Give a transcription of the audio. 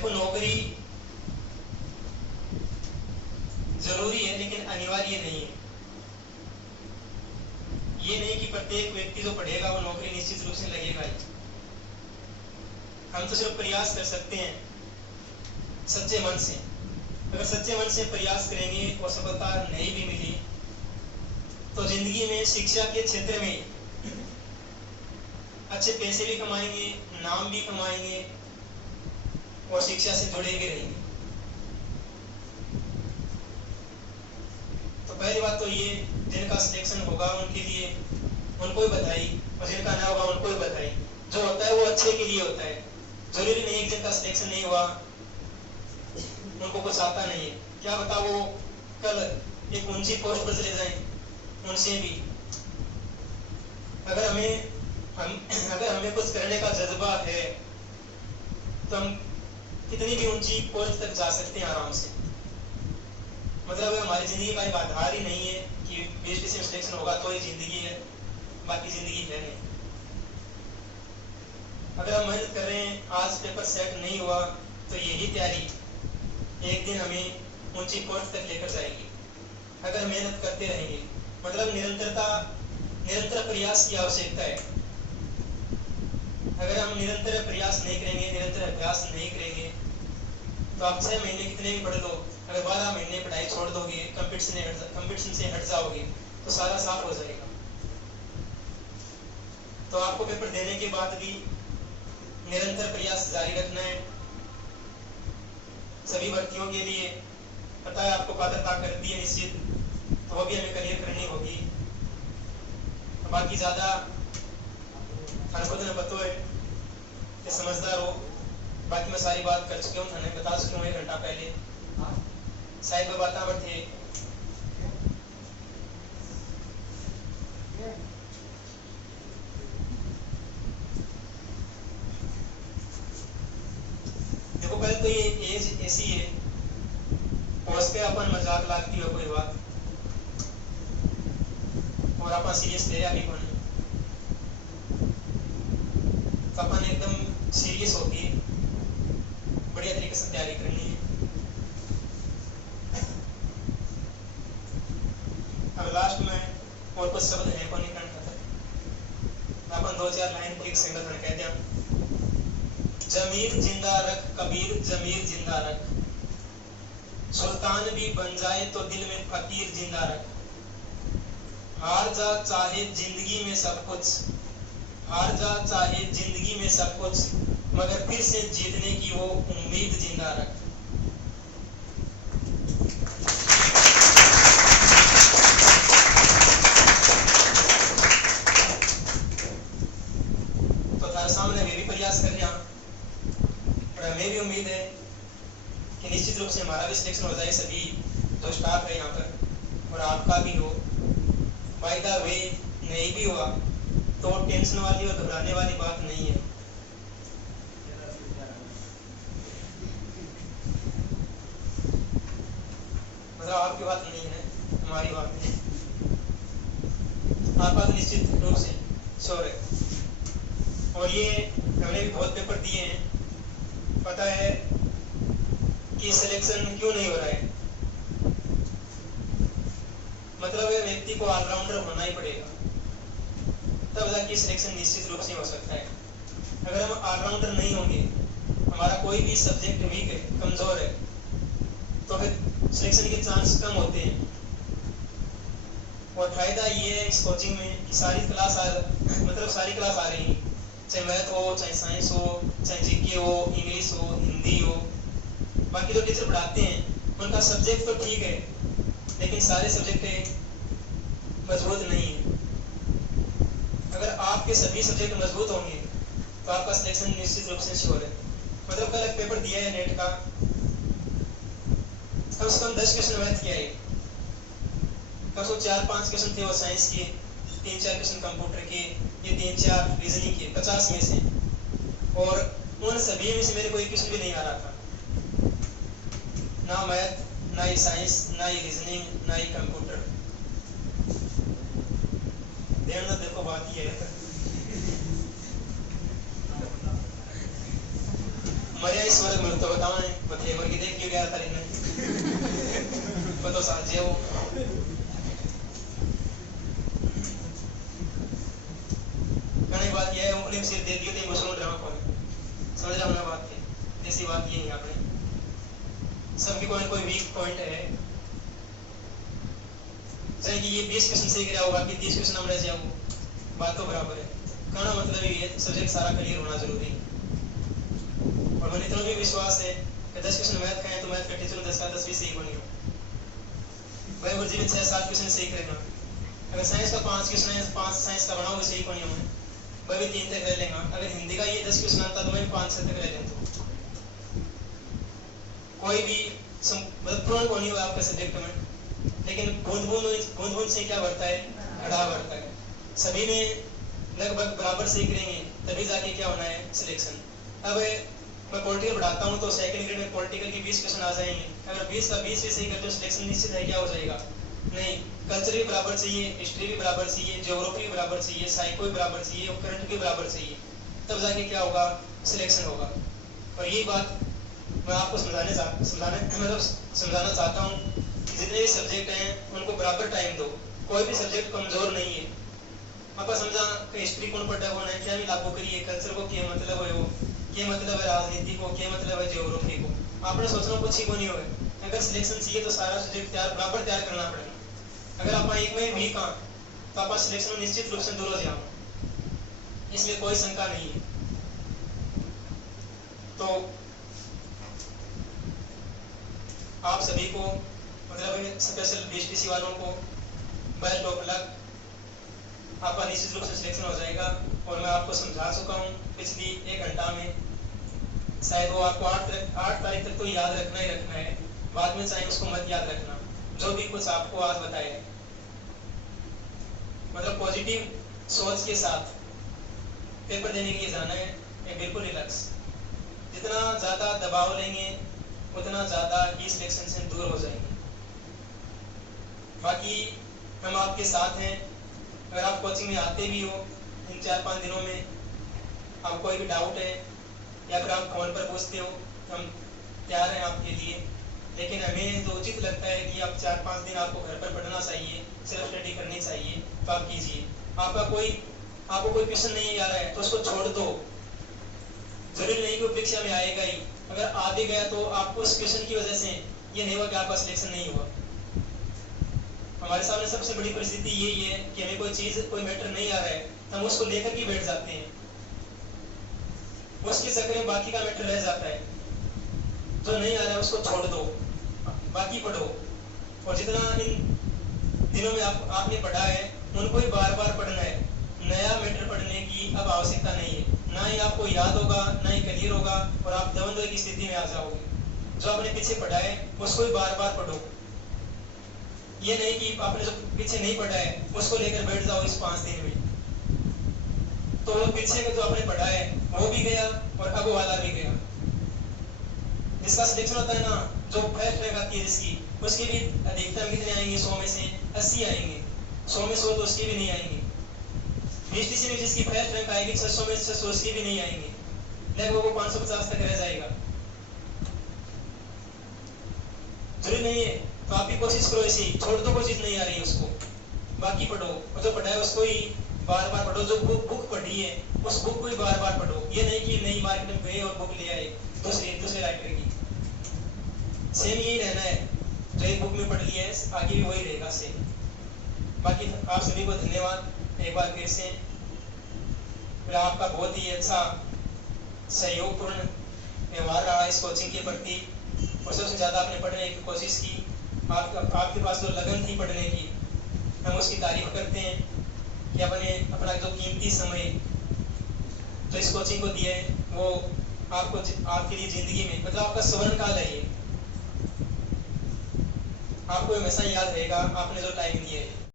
देखो, नौकरी जरूरी है लेकिन अनिवार्य नहीं है। ये नहीं कि प्रत्येक व्यक्ति जो पढ़ेगा वो नौकरी निश्चित रूप से लगेगा ही। हम तो सिर्फ प्रयास कर सकते हैं सच्चे मन से। अगर सच्चे मन से प्रयास करेंगे और सफलता नहीं भी मिली तो जिंदगी में शिक्षा के क्षेत्र में अच्छे पैसे भी कमाएंगे, नाम भी कमाएंगे और शिक्षा से जुड़े भी रहेंगे। तो पहली बात तो ये, जिनका सिलेक्शन होगा उनके लिए उनको ही बधाई, और जिनका ना होगा उनको ही बधाई। जो होता है वो अच्छे के लिए होता है। जरूरी नहीं है कि जिनका सिलेक्शन नहीं हुआ उनको कुछ आता नहीं है। क्या बता वो कल एक ऊंची पोस्ट पर चले जाएं, उनसे भी। अगर हमें कुछ करने का जज्बा है तो हम कितनी भी ऊंची पोस्ट तक जा सकते हैं आराम से। मतलब हमारी जिंदगी का एक आधार ही नहीं है कि 20% सिलेक्शन होगा तो ही जिंदगी है, बाकी जिंदगी है नहीं। अगर हम मेहनत कर रहे हैं, आज पेपर सेट नहीं हुआ तो यही तैयारी एक दिन हमें ऊंची पोस्ट तक लेकर जाएगी। अगर मेहनत करते रहेंगे, मतलब निरंतर प्रयास की आवश्यकता है। अगर हम निरंतर प्रयास नहीं करेंगे, निरंतर अभ्यास नहीं करेंगे तो आप 6 महीने कितने भी पढ़ लो, अगर 12 महीने पढ़ाई छोड़ दोगे, कंपटीशन से हट जाओगे तो सारा साफ हो जाएगा। तो आपको पेपर देने के बाद भी निरंतर प्रयास जारी रखना है। सभी भर्तियों के लिए पता है आपको पात्रता करती है निश्चित, तो वो भी हमें क्लियर करनी होगी। तो बाकी ज्यादा खुद ने पता है कि समझदार हो। बाकी मैं सारी बात कर चुकी हूँ, थाने बता चुकी हूँ 1 घंटा पहले। शायद वो बात पर थे। देखो, पहले तो ये एज ऐसी है, पोस्ट पे अपन मजाक लागती हो कोई बात और अपन सीरियस ले रहा भी कौन। तो अपन एकदम सीरियस होके बढ़िया तरीके से तैयारी करनी है। अब लास्ट में और कुछ शब्द है कौन निकल अपन 2-4 लाइन एक सिंगल में कहते हैं। जमीर जिंदा रख कबीर, जमीर जिंदा रख, सुल्तान भी बन जाए तो दिल में फकीर जिंदा रख। हार जा चाहे जिंदगी में सब कुछ, हार जा चाहे जिंदगी में सब कुछ, मगर फिर से जीतने की वो उम्मीद जिंदा रख। तो तारे सामने वे भी प्रयास कर रहे हैं और हमें भी उम्मीद है कि निश्चित रूप से हमारा भी सिलेक्शन हो जाए, सभी जो स्टाफ है यहाँ पर, और आपका भी हो। बाय द वे नहीं भी हुआ तो टेंशन वाली और घबराने वाली बात नहीं है। मतलब आपकी बात नहीं है, हमारी बात है। आपका तो निश्चित रूप से श्योर है। और ये हमने भी बहुत पेपर दिए हैं, पता है कि सिलेक्शन क्यों नहीं हो रहा है। मतलब व्यक्ति को ऑलराउंडर होना ही पड़ेगा, तब जाके सिलेक्शन निश्चित रूप से हो सकता है। अगर हम ऑलराउंडर नहीं होंगे, हमारा कोई भी सब्जेक्ट वीक है, कमजोर है, तो फिर सिलेक्शन के चांस कम होते हैं। और फायदा ये है इस कोचिंग में कि सारी क्लास आ रही है, चाहे मैथ हो, चाहे साइंस हो, चाहे जीके हो, इंग्लिश हो, हिंदी हो। बाकी जो टीचर पढ़ाते हैं उनका सब्जेक्ट तो ठीक है, लेकिन सारे सब्जेक्ट मजबूत नहीं है। अगर आपके सभी सब्जेक्ट मजबूत होंगे तो आपका सिलेक्शन निश्चित रूप से श्योर है। मतलब कल एक पेपर दिया है नेट का, कम से कम 10 क्वेश्चन मैथ किया है, कम से कम 4-5 क्वेश्चन थे वो साइंस के, 3-4 क्वेश्चन कंप्यूटर के, ये 3-4 रीजनिंग के 50 में से। और उन सभी में से मेरे को एक क्वेश्चन भी नहीं आ रहा था, ना मैथ, ना ही साइंस, ना ही रीजनिंग, ना ही कंप्यूटर। ध्यान ना देखो, बात ये है मरिया इस वर्ग मिलता बताओ ने बथे वर्ग देख क्यों गया था इन्हें बताओ साथ जे वो कहने बात ये है उन्हें सिर दे दिया तो मुसलमान ड्रामा कौन समझ रहा हूँ ना बात है जैसी बात ये है आपने सबकी कोई कोई वीक पॉइंट है चाहे कि ये 20 क्वेश्चन सही कराया होगा कि 30 क्वेश्चन हम रह जाओ बात तो बराबर है कहना मतलब ये सब्जेक्ट सारा क्लियर होना जरूरी है और मैंने इतना भी विश्वास है कि 10 क्वेश्चन मैथ का है तो मैथ का टीचर 10 का 10 भी सही बनी हो भाई वो जीवन 6-7 क्वेश्चन सही करेगा अगर साइंस का 5 क्वेश्चन है 5 साइंस का बनाओ सही बनी हो भाई भी 3 तक रह लेगा अगर हिंदी का ये 10 क्वेश्चन आता तो मैं 5-6 तक रह लेता कोई भी मतलब पूर्ण को नहीं हुआ आपका सब्जेक्ट में लेकिन बूंद बूंद से क्या बढ़ता है घड़ा बढ़ता है सभी में लगभग बराबर सही करेंगे तभी जाके क्या होना है सिलेक्शन अब मैं पॉलिटिकल पढ़ाता हूँ तो सेकंड ग्रेड में पॉलिटिकल की 20 क्वेश्चन आ जाएंगे अगर 20 का 20 भी सही करते हो सिलेक्शन निश्चित है क्या हो जाएगा नहीं कल्चर भी बराबर चाहिए हिस्ट्री भी बराबर चाहिए ज्योग्राफी भी बराबर चाहिए साइको भी बराबर चाहिए और करंट भी बराबर चाहिए तब जाके क्या होगा सिलेक्शन होगा और यही बात मैं आपको समझाना चाहता हूँ जितने भी सब्जेक्ट हैं उनको बराबर टाइम दो कोई भी सब्जेक्ट कमजोर नहीं है आपका समझा हिस्ट्री कौन पढ़ा कौन है क्या भी लागू करिए कल्चर को क्या मतलब है वो क्या मतलब है राजनीति को क्या मतलब है ज्योग्राफी को आपने सोचना कुछ ही को नहीं होगा अगर सिलेक्शन चाहिए तो सारा सब्जेक्ट बराबर तैयार करना पड़ेगा अगर आप एक में वीक हाँ तो आप सिलेक्शन में निश्चित रूप से दूर हो जाओ इसमें कोई शंका नहीं है तो आप सभी को मतलब स्पेशल बीएसटीसी वालों को बेस्ट ऑफ लक आपका निश्चित रूप से सिलेक्शन हो जाएगा और मैं आपको समझा चुका हूँ पिछली 1 घंटा में शायद वो आपको 8 तारीख तक तो याद रखना ही रखना है बाद में चाहे उसको मत याद रखना जो भी कुछ आपको आज बताया मतलब पॉजिटिव सोच के साथ पेपर देने के लिए जाना है बिल्कुल रिलैक्स जितना ज्यादा दबाव लेंगे उतना ज्यादा ही सिलेक्शन से दूर हो जाएंगे बाकी हम आपके साथ हैं अगर आप कोचिंग में आते भी हो इन 4-5 दिनों में आप कोई भी डाउट है या फिर आप फोन पर पूछते हो हम तैयार हैं आपके लिए लेकिन हमें तो उचित लगता है कि आप 4-5 दिन आपको घर पर पढ़ना चाहिए सिर्फ स्टडी करनी चाहिए तो आप कीजिए आपको कोई क्वेश्चन नहीं आ रहा है तो उसको छोड़ दो जरूरी नहीं कि परीक्षा में आएगा ही अगर आ भी गया तो आपको उस क्वेश्चन की वजह से ये नहीं हुआ कि आपका सिलेक्शन नहीं हुआ हमारे सामने सबसे बड़ी परिस्थिति यही है कि हमें कोई चीज कोई मैटर नहीं आ रहा है हम उसको लेकर के बैठ जाते हैं उसके चक्कर में बाकी का मैटर रह जाता है जो नहीं आ रहा है उसको छोड़ दो बाकी पढ़ो और जितना इन दिनों में आपने पढ़ा है उनको ही बार बार पढ़ना है नया मैटर पढ़ने की अब आवश्यकता नहीं है ना ही आपको याद होगा ना ही क्लियर होगा और आप द्वंद्व की स्थिति में आ जाओगे जो आपने पीछे पढ़ा है उसको ही बार बार पढ़ो ये नहीं कि आपने जो पीछे नहीं पढ़ा है उसको लेकर बैठ जाओ इस 5 दिन में तो पीछे का जो आपने पढ़ा है वो भी गया और अब वाला भी गया जिसका सिलेक्शन होता है ना जो फर्स्ट रैंक आती है जिसकी उसकी भी अधिकतम कितने आएंगे 100 में से 80 आएंगे 100 में 100 तो उसकी भी नहीं आएंगे बीएसटीसी में जिसकी फर्स्ट रैंक आएगी 600 में 600 उसकी भी नहीं आएंगे लगभग वो 550 तक रह जाएगा जरूरी नहीं है तो आप भी कोशिश करो ऐसी छोड़ दो कोई चीज नहीं आ रही है उसको बाकी पढ़ो और जो पढ़ा है उसको ही बार बार पढ़ो जो बुक पढ़ी है उस बुक को ही बार बार पढ़ो ये नहीं कि नई मार्केट में गए और बुक ले आए दूसरे राइटर की सेम यही रहना है जो एक बुक में पढ़ लिया है आगे भी वही रहेगा सेम बाकी आप सभी को धन्यवाद एक बार फिर से आपका बहुत ही अच्छा सहयोगपूर्ण व्यवहार रहा इस कोचिंग के प्रति और सबसे ज्यादा आपने पढ़ने की कोशिश की आपके पास जो लगन थी पढ़ने की हम उसकी तारीफ करते हैं कि आपने अपना जो कीमती समय जो इस कोचिंग को दिया है वो आपके लिए जिंदगी में मतलब आपका स्वर्ण काल है ये आपको हमेशा याद रहेगा आपने जो टाइम दिया है।